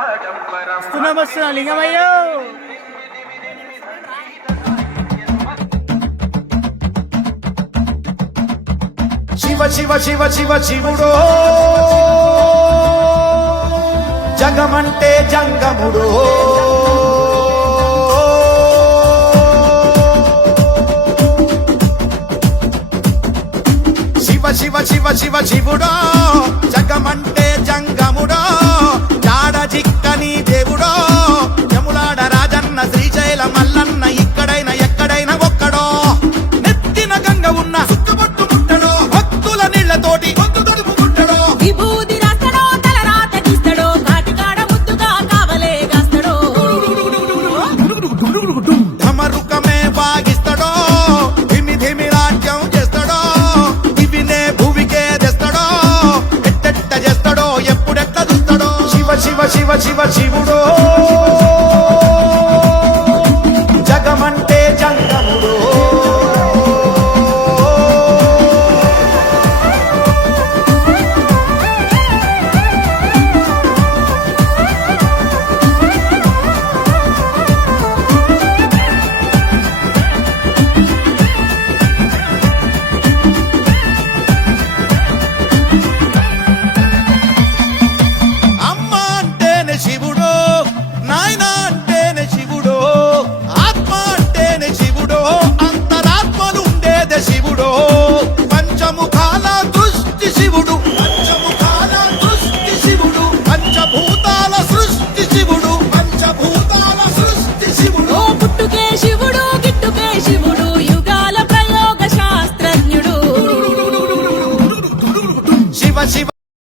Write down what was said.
వస్తున్నా లింగమయ్యో. శివ శివ శివ శివ శివుడో జగమంటే జంగముడో శివ శివ శివ శివ శివుడో జగమంటే జంగముడో జాడ చిక్కని దేవుడో యములాడ రాజన్న శ్రీశైల మల్లన్న ఇక్కడైనా ఎక్కడైనా ఒక్కడో నెత్తిన గంగ ఉన్న సుక్కబొట్టు ముట్టడో భక్తుల నీళ్లతోటి పొద్దు తడుపు ముట్టడో విభూది రాస్తడో తల రాత గీస్తడో కాటికాడ ముద్దుగా కావలే గాస్తడో ధమరుకమే వాగిస్తడో ధిమి ధిమి రాజ్యం చేస్తడో దివినే భూమికే తెస్తడో ఎట్టెట్ట చేస్తడో ఎప్పుడెట్ట చూస్తడో శివ శివ శివ శివ శివుడో